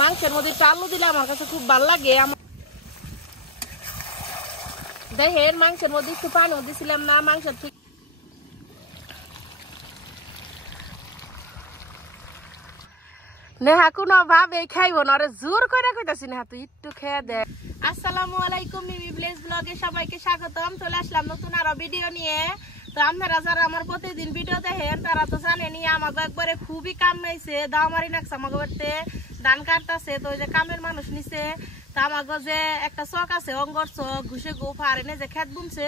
মাংসের মধ্যে চালু দিলে আমার কাছে খুব ভালো লাগে। দেখেন মাংসের মধ্যে একটু পানি দিছিলাম না, মাংস ঠিক নেহা কোনো ভাবে খাইব না, জোর করে কইতাছি নেহা তুই একটু খেয়ে দে। আসসালামু আলাইকুম, মিমি ভিলেজ ব্লগে সবাইকে স্বাগতম। চলে আসলাম নতুন আরো ভিডিও নিয়ে। তো আপনারা যারা আমার প্রতিদিন ভিডিও দেখেন তারা তো জানেনি আমাকে একবারে খুবই কাম নাইছে, দাওমারি নাকছে আমাকে বাড়তে ধান কাটতেছে। তো ওই যে কামের মানুষ নিছে, তা আমাকে যে একটা চক আছে অঙ্গর চক ঘুষে গোফার এনে যে খেত বুনছে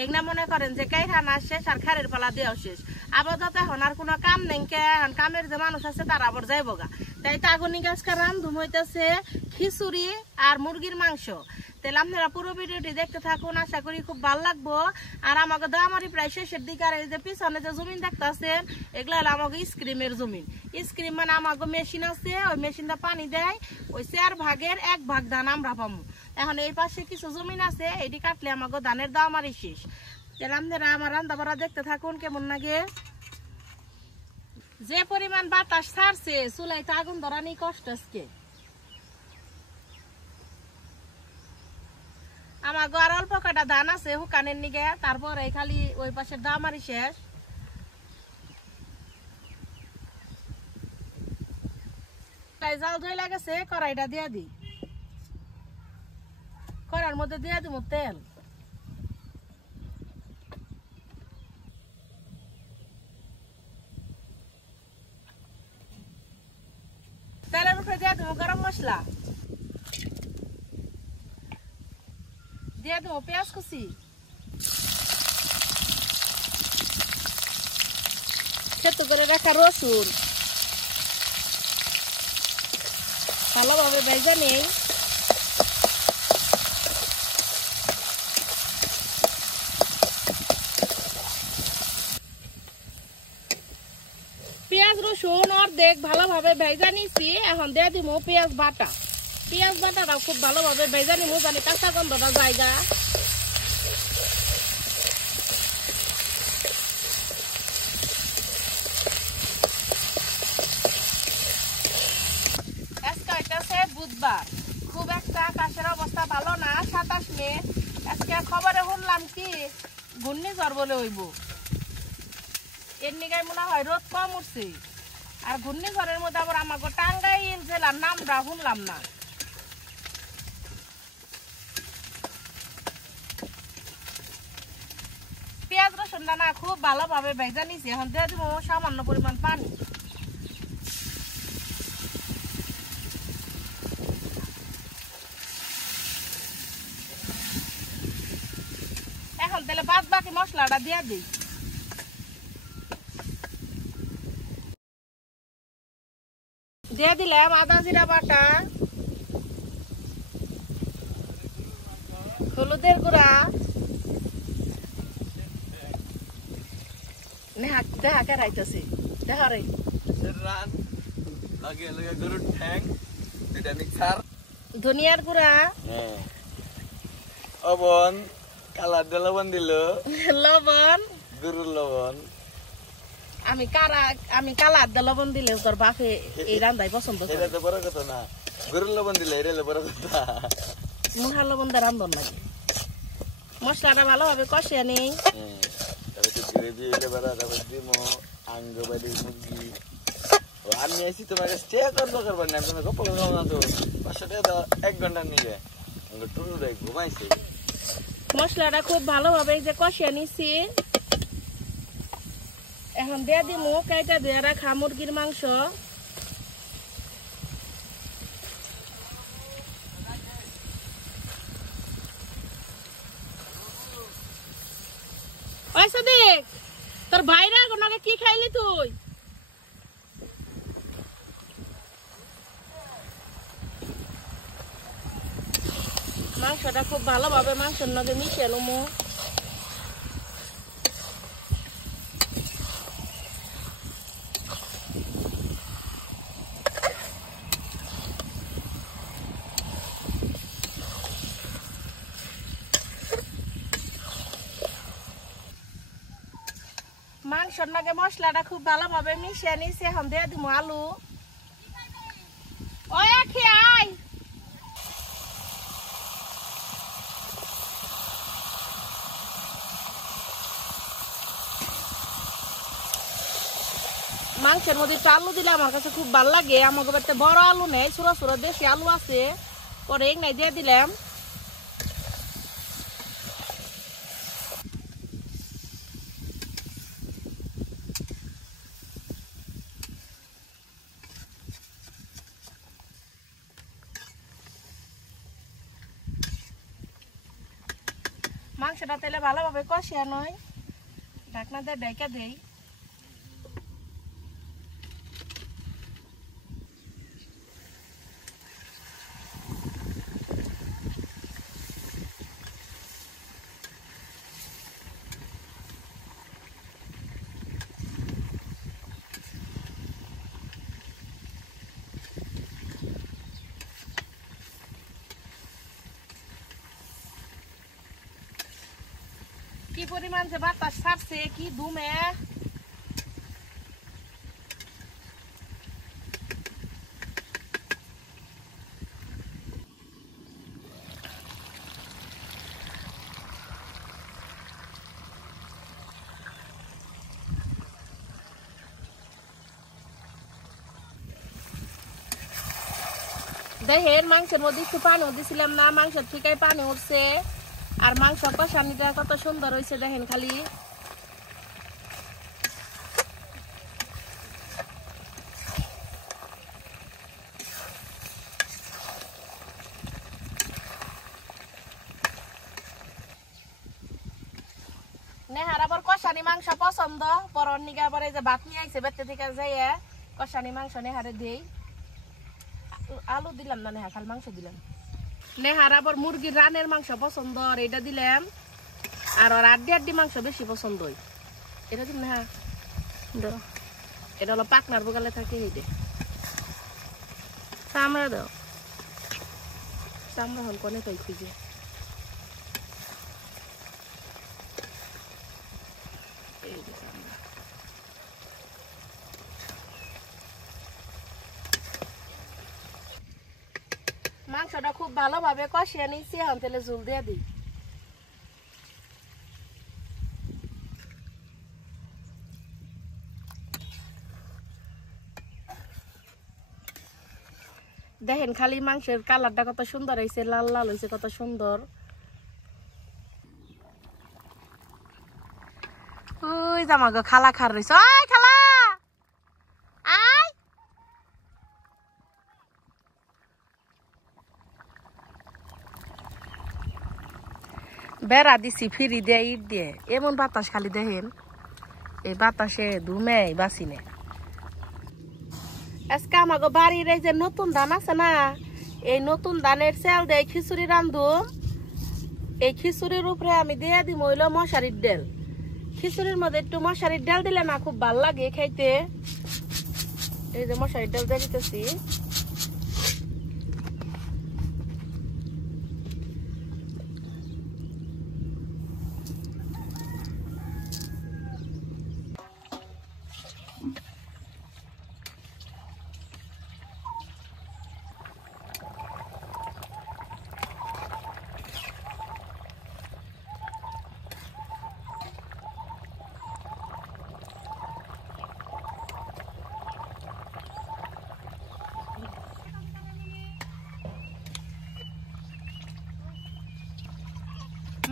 এগুলা মনে করেন যে কাইখানা শেষ আর খারের পালা দেওয়া শেষ। আপাতত এখন আর কোনো কাম নেই, এখন কামের যে মানুষ আছে তারা আবার যাইব গা। তাই তো আগুনি গাছকা রান্ধুম হইতেছে খিচুড়ি আর মুরগির মাংস। তাহলে আপনারা পুরো ভিডিওটি দেখতে থাকুন, আশা করি খুব ভালো লাগবো। আর আমাকে দামারি প্রায় শেষের দিকে, আর এই যে পিছনে যে জমিন দেখতেছেন এগুলো হলো আমাকে স্ক্রিমের জমিন। স্ক্রিম মানে আমাকে মেশিন আছে, ওই মেশিনটা পানি দেয়, ওই 4 ভাগের 1 ভাগ ধান আমরা পাবো। এখন এই পাশে কিছু জমিন আছে, এটি কাটলে আমাকে ধানের দামারি শেষ। তাহলে আপনারা আমার রান্না বাড়া দেখতে থাকুন কেমন লাগে। যে পরিমাণ বাতাস ছাড়ছে চুলাইতে আগুন ধরানি কষ্ট আজকে। আমার ঘর অল্প কটা ধান আছে হুকানের নিগে, তারপরে খালি ওই পাশের দামারি শেষ। জাল ধুই লাগেছে, কড়াইটা দিয়ে দি, কড়াইয়ের মধ্যে দিয়ে দিব তেল। তেলের উপরে দিয়ে দিব গরম মশলা, দিয়ে দেবো পেঁয়াজ কুচি, সেদ্ধ করে রাখা রসুন ভালোভাবে ভেজে নেই। পেঁয়াজ রসুন অর্ধেক ভালোভাবে ভেজে নিছি, এখন দিয়ে দিব পেঁয়াজ বাটা। পেঁয়াজ বাটাটাও খুব ভালোভাবে ভেজে নিব, জানি কাঁচা গন্ধটা জায়গা। আজকে হইতেছে বুধবার, খুব একটা আকাশের অবস্থা ভালো না। 27 মে আজকে খবরে শুনলাম কি ঘূর্ণিঝড় বলে হইব। এর নিগায় মনে হয় রোদ কম উঠছে, আর ঘূর্ণিঝড়ের মধ্যে আবার আমাকে টাঙ্গাইল জেলার নামটা শুনলাম না। পেঁয়াজ রসুনটা না খুব ভালোভাবে ভেজে নিছি, এখন দিয়ে দিব সামান্য পরিমাণ পানি। এখন তাহলে বাদ বাকি মশলাটা দিয়ে দিই। দিয়ে দিলাম আদা জিরা বাটা, হলুদের গুঁড়া, দেখা কেরাইতেছি দেখা রে ধনিয়ার গুঁড়া, লবণ, কালার দিয়ে লবণ দিল, লবণ, গরুর লবণ। আমি কালার দিয়ে লবণ দিলে তোর বাপে এই রান্দাই পছন্দ করে। এটা তো বড় কথা না, গরুর লবণ দিলে এটা বড় কথা। মুখা লবণ দিয়ে রান্ধন লাগে। মশলাটা ভালোভাবে কষিয়ে নেই। গ্রেভি এলে বাড়া, তারপর দিমো আঙ্গবাড়ি মুরগি। আমি আইসি তোমার কাছে স্টে করবার না, তুমি গপ্প খাও না তো 500 টাকা দাও 1 ঘন্টা নিয়ে টুনু দেয় ঘুমাইছে। মশলাটা খুব ভালোভাবে যে কষিয়ে নিছি, এখন দিয়ে দিব কাইটা ধুয়ে রাখা মুরগির মাংস। ওই সাদিক, তোর ভাইরা কোনাকে কি খাইলি তুই? মাংসটা খুব ভালোভাবে মাংসের নগে মিশিয়ে নেবো। মাংসর নাগে মশলাটা খুব ভালোভাবে মিশিয়ে নিছি। এখন দিয়ে দিব আলু। ওই আখি আয়, মাংসের মধ্যে একটু আলু দিলে আমার কাছে খুব ভালো লাগে। আমার বাড়িতে বড় আলু নেই, ছোট ছোট দেশি আলু আছে। পরে এক নাই দিয়ে দিলাম। মাংসটা তেলে ভালোভাবে কষিয়ে নয়, ঢাকনা দিয়ে ঢেকে দেই। কি পরিমাণ যে বাতাস ছাড়ছে, কি ধুমে। দেখেন মাংসের মধ্যে একটু পানি দিছিলাম না, মাংসের ঠিকাই পানি উঠছে। আর মাংস কষানিটা কত সুন্দর হয়েছে দেখেন খালি। নেহার আবার কষানি মাংস পছন্দ। পরন নিকে আবার এই যে ভাত নিয়ে আইছে বেতে থেকে যাই কষানি মাংস নেহারে দেই। আলু দিলাম না, নেহা খালি মাংস দিলাম। নেহার আবার মুরগির রানের মাংস পছন্দ, এটা দিলাম। আর ওর আড্ডি মাংস বেশি পছন্দ। এটা দিন নেহা, এটা হলো পাকনার বগালে থাকে। এইটা চামড়া দাও, চামড়া হল কনে তাই খুঁজে। মাংসটা খুব ভালোভাবে কষিয়ে নিচ্ছি। এখন তেলে ঝোল দিয়ে দিই। দেখেন খালি মাংসের কালারটা কত সুন্দর হয়েছে, লাল লাল হয়েছে কত সুন্দর। ওই জামাগো খালা খার রয়েছে। ওই খালা আয়, বেড়া দিছি ফিরি দিয়ে ইট দিয়ে। এমন বাতাস খালি দেখেন, এই বাতাসে ধুমে বাঁচি নে। আজকে আমাকে বাড়ির এই যে নতুন ধান আছে না, এই নতুন ধানের চাল দিয়ে খিচুড়ি রান্ধুম। এই খিচুড়ির উপরে আমি দিয়ে দিব হইলো মশারির ডাল। খিচুড়ির মধ্যে একটু মশারির ডাল দিলে না খুব ভাল লাগে খাইতে। এই যে মশারির ডাল দিয়ে দিতেছি।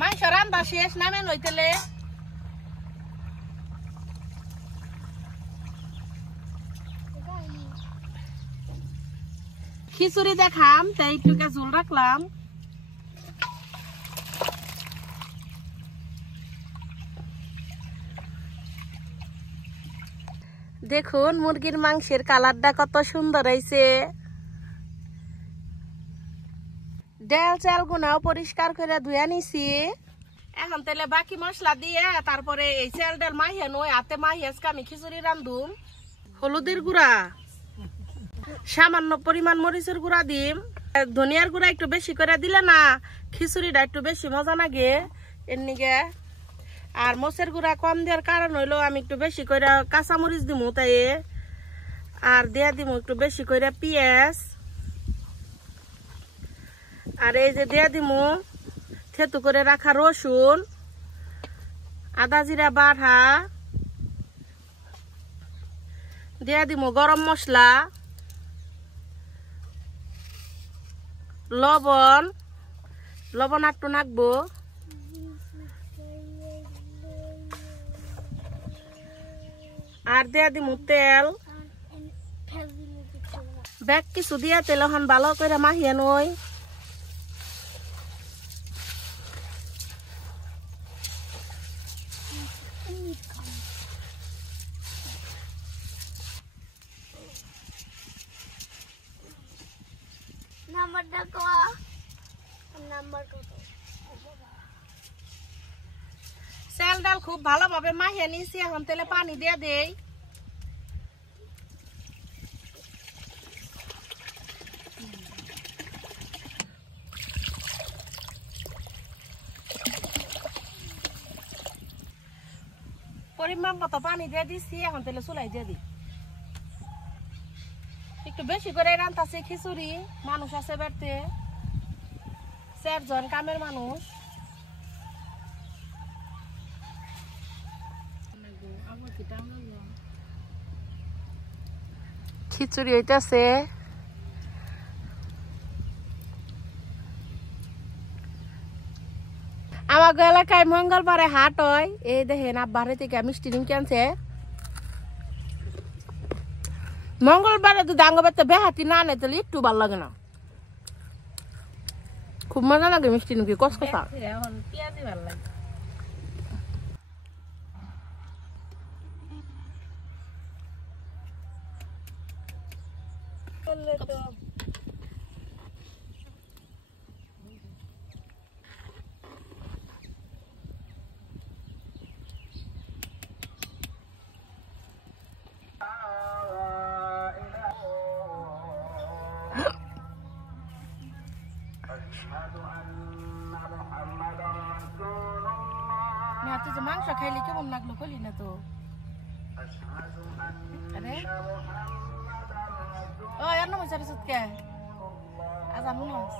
মাংস রান্না শেষ, নামেন হইতেলে। খিচুড়ি দেখাম তাই একটু ঝোল রাখলাম। দেখুন মুরগির মাংসের কালারটা কত সুন্দর হয়েছে। ডাল চাল গুনাও পরিষ্কার করে ধুয়ে নিছি। এখন তাহলে বাকি মশলা দিয়ে তারপরে এই চাল ডাল মাহিয়ে নয় হাতে মাহিয়ে আজকে আমি খিচুড়ি রান্ধুম। হলুদের গুঁড়া, সামান্য পরিমাণ মরিচের গুঁড়া দিম। ধনিয়ার গুঁড়া একটু বেশি করে দিলে না খিচুড়িটা একটু বেশি মজা লাগে। এর নিগে আর মরিচের গুঁড়া কম দেওয়ার কারণ হইলো আমি একটু বেশি করে কাঁচামরিচ দিমু তাই, আর দেয়া দিমু একটু বেশি করে পেঁয়াজ, আর এই যে দেয়া দিমু থেতু করে রাখা রসুন, আদা জিরা বাটা, দেয়া দিমু গরম মশলা, লবণ একটু নাকবো, আর দেয়া দিমু তেল। ব্যাগ কিছু দিয়া তেল এখন ভালো করে মাখিয়ে নই। চাল ডাল খুব ভালোভাবে মাখিয়ে নিয়েছি, এখন তেলে পানি দিয়ে দেই। পরিমাণ মতো পানি দিয়ে দিচ্ছি, এখন তেলে চুলাই দিয়ে দিই। একটু বেশি করে রান্তাছি খিচুড়ি, মানুষ আছে বাড়তে 4 জন কামের মানুষ। খিচুড়ি হইতাছে। আমার এলাকায় মঙ্গলবারে হাট হয়, এই দেখেন আব্বারে থেকে মিষ্টি ডিম কিনছে। মঙ্গলবারে যদি আঙ্গবারটা বেহাতি না নেই তাহলে একটু ভালো লাগে না, খুব মজা লাগে মিষ্টি ডিম কি কসকসা। তুই যে মাংস খাইলি কেমন লাগলো কলি না তো? আরে ও আর না মশার সুতকে আজান নুনস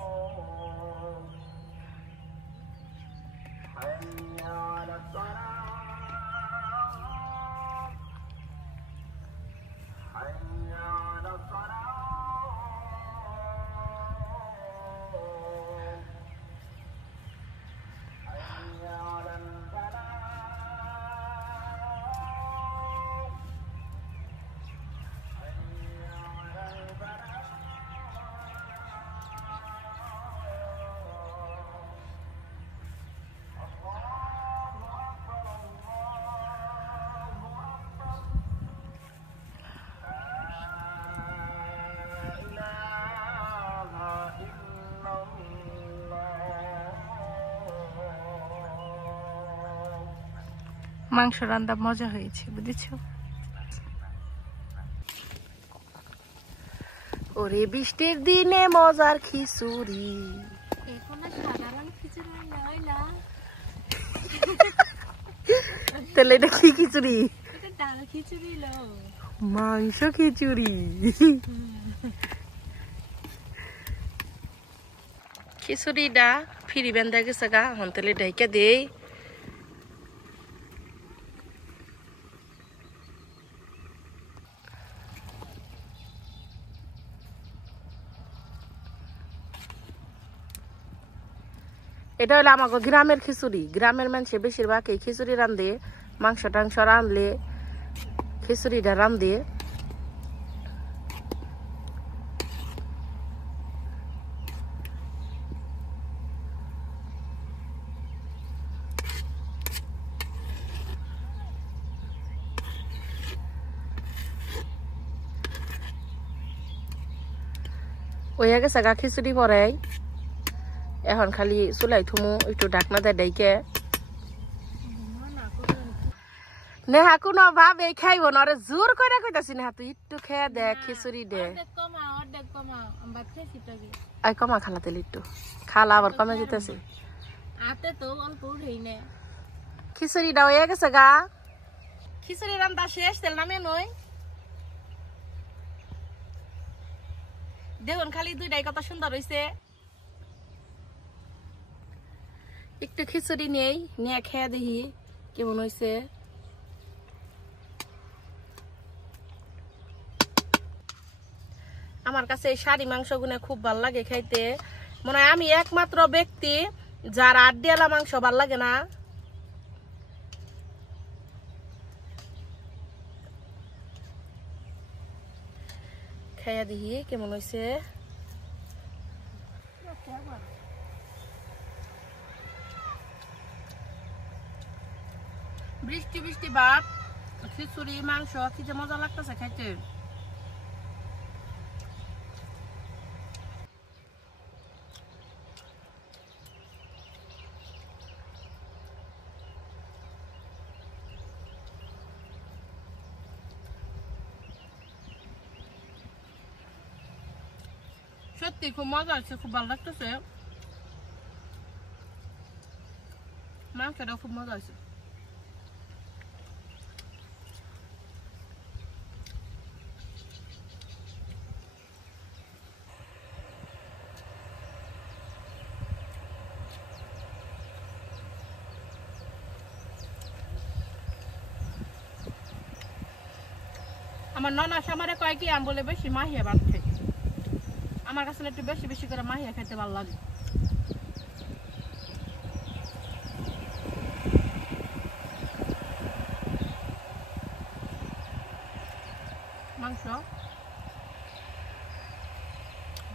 মাংস রান্না মজা হয়েছে বুঝেছো? ওরে বৃষ্টির দিনে মজার খিচুড়ি, তাহলে এটা কি খিচুড়ি? মাংস খিচুড়ি। খিচুড়িটা ফিরি বেঁধা গেছে গা, হন তাহলে ঢাইকা দেই। এটা হলো আমাকে গ্রামের খিচুড়ি, গ্রামের মানুষে বেশিরভাগ এই খিচুড়ি রান্ধে, মাংস টাংস রান্ধলে খিচুড়িটা রান্ধে। ওই গেছে গা খিচুড়ি পরে, এখন খালি চুলাই থুমু একটু ঢাকনা দেয় ডাইকে। নেহা কোনো ভাবে খাইব না, জোর করে কইতাছি নেহা তুই একটু খেয়ে দে খিচুড়ি দে। আই কমা খালা তেল একটু খালা আবার কমে যেতেছে। খিচুড়িটা হয়ে গেছে গা। খিচুড়ি রান্না শেষ, তেল নামিয়ে নই। দেখুন খালি দুইটাই কত সুন্দর হয়েছে। একটু খিচুড়ি নেই, নিয়ে খেয়ে দেখি কেমন হয়েছে। আমার কাছে এই শাড়ি মাংস গুনে খুব ভাল লাগে খাইতে। মনে হয় আমি একমাত্র ব্যক্তি যার আড্ডিয়ালা মাংস ভাল লাগে না। খাইয়া দেখি কেমন হয়েছে। বৃষ্টি বৃষ্টি ভাব, খিচুড়ি মাংস কি যে মজা লাগতেছে খাইতে। সত্যি খুব মজা হচ্ছে, খুব ভালো লাগতেছে। মাংসটাও খুব মজা হয়েছে। আমার ননাস আমারে কয় কি আমি বলে বেশি মাহিয়া ভাত খাই। আমার কাছে একটু বেশি বেশি করে মাহিয়া খেতে ভালো লাগে। মাংস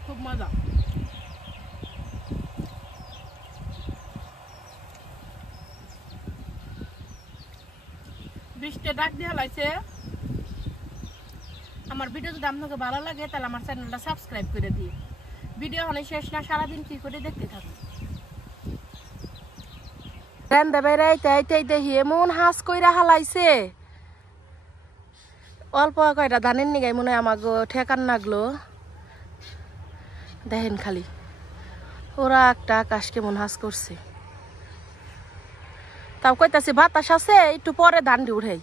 খুব মজা। বৃষ্টি ডাক দিয়ে লাইছে। আমার ভিডিও যদি আপনাকে ভালো লাগে তাহলে আমার চ্যানেলটা সাবস্ক্রাইব করে দিই। ভিডিও হলে শেষ না, সারাদিন কি করে দেখতে থাকুন। রান্দা বেড়াইতে দেখি এমন হাঁস কইরা হালাইছে। অল্প কয়টা ধানের নিগাই মনে হয় আমাকে ঠেকান লাগলো। দেখেন খালি ওরা একটা আকাশ কেমন হাঁস করছে। তাও কইতাছি বাতাস আছে, একটু পরে ধান দিয়ে উঠাই।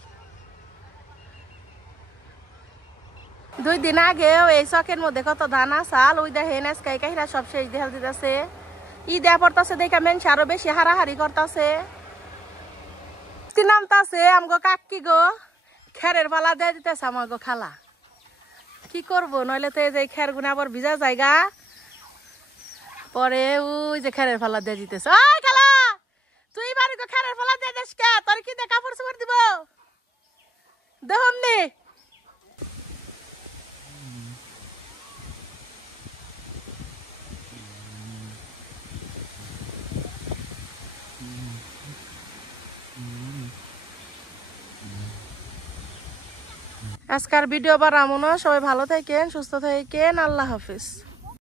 2 দিন আগে এই চকের মধ্যে কত ধান আসাল, ওই দেখেন আজকাই কাহিরা সব শেষ দেখাল দিতেছে। ই দেয়া পড়তেছে দেখা মেনছে আরো বেশি হারাহারি করতেছে। নামতাছে আমগো কাকি গো খেরের পালা দিয়ে দিতেছে আমাগো খালা। কি করবো নইলে তো এই যে খের গুনে আবার ভিজা জায়গা, পরে ওই যে খেরের পালা দিয়ে দিতেছে। ওই খালা তুই বাড়ি গো খেরের পালা দিয়ে দিস কে? তোর কি দিয়ে কাপড় চোপড় দিব দেহমনি? আজকের ভিডিও বানাবো না, সবাই ভালো থাকেন, সুস্থ থাকেন, আল্লাহ হাফিজ।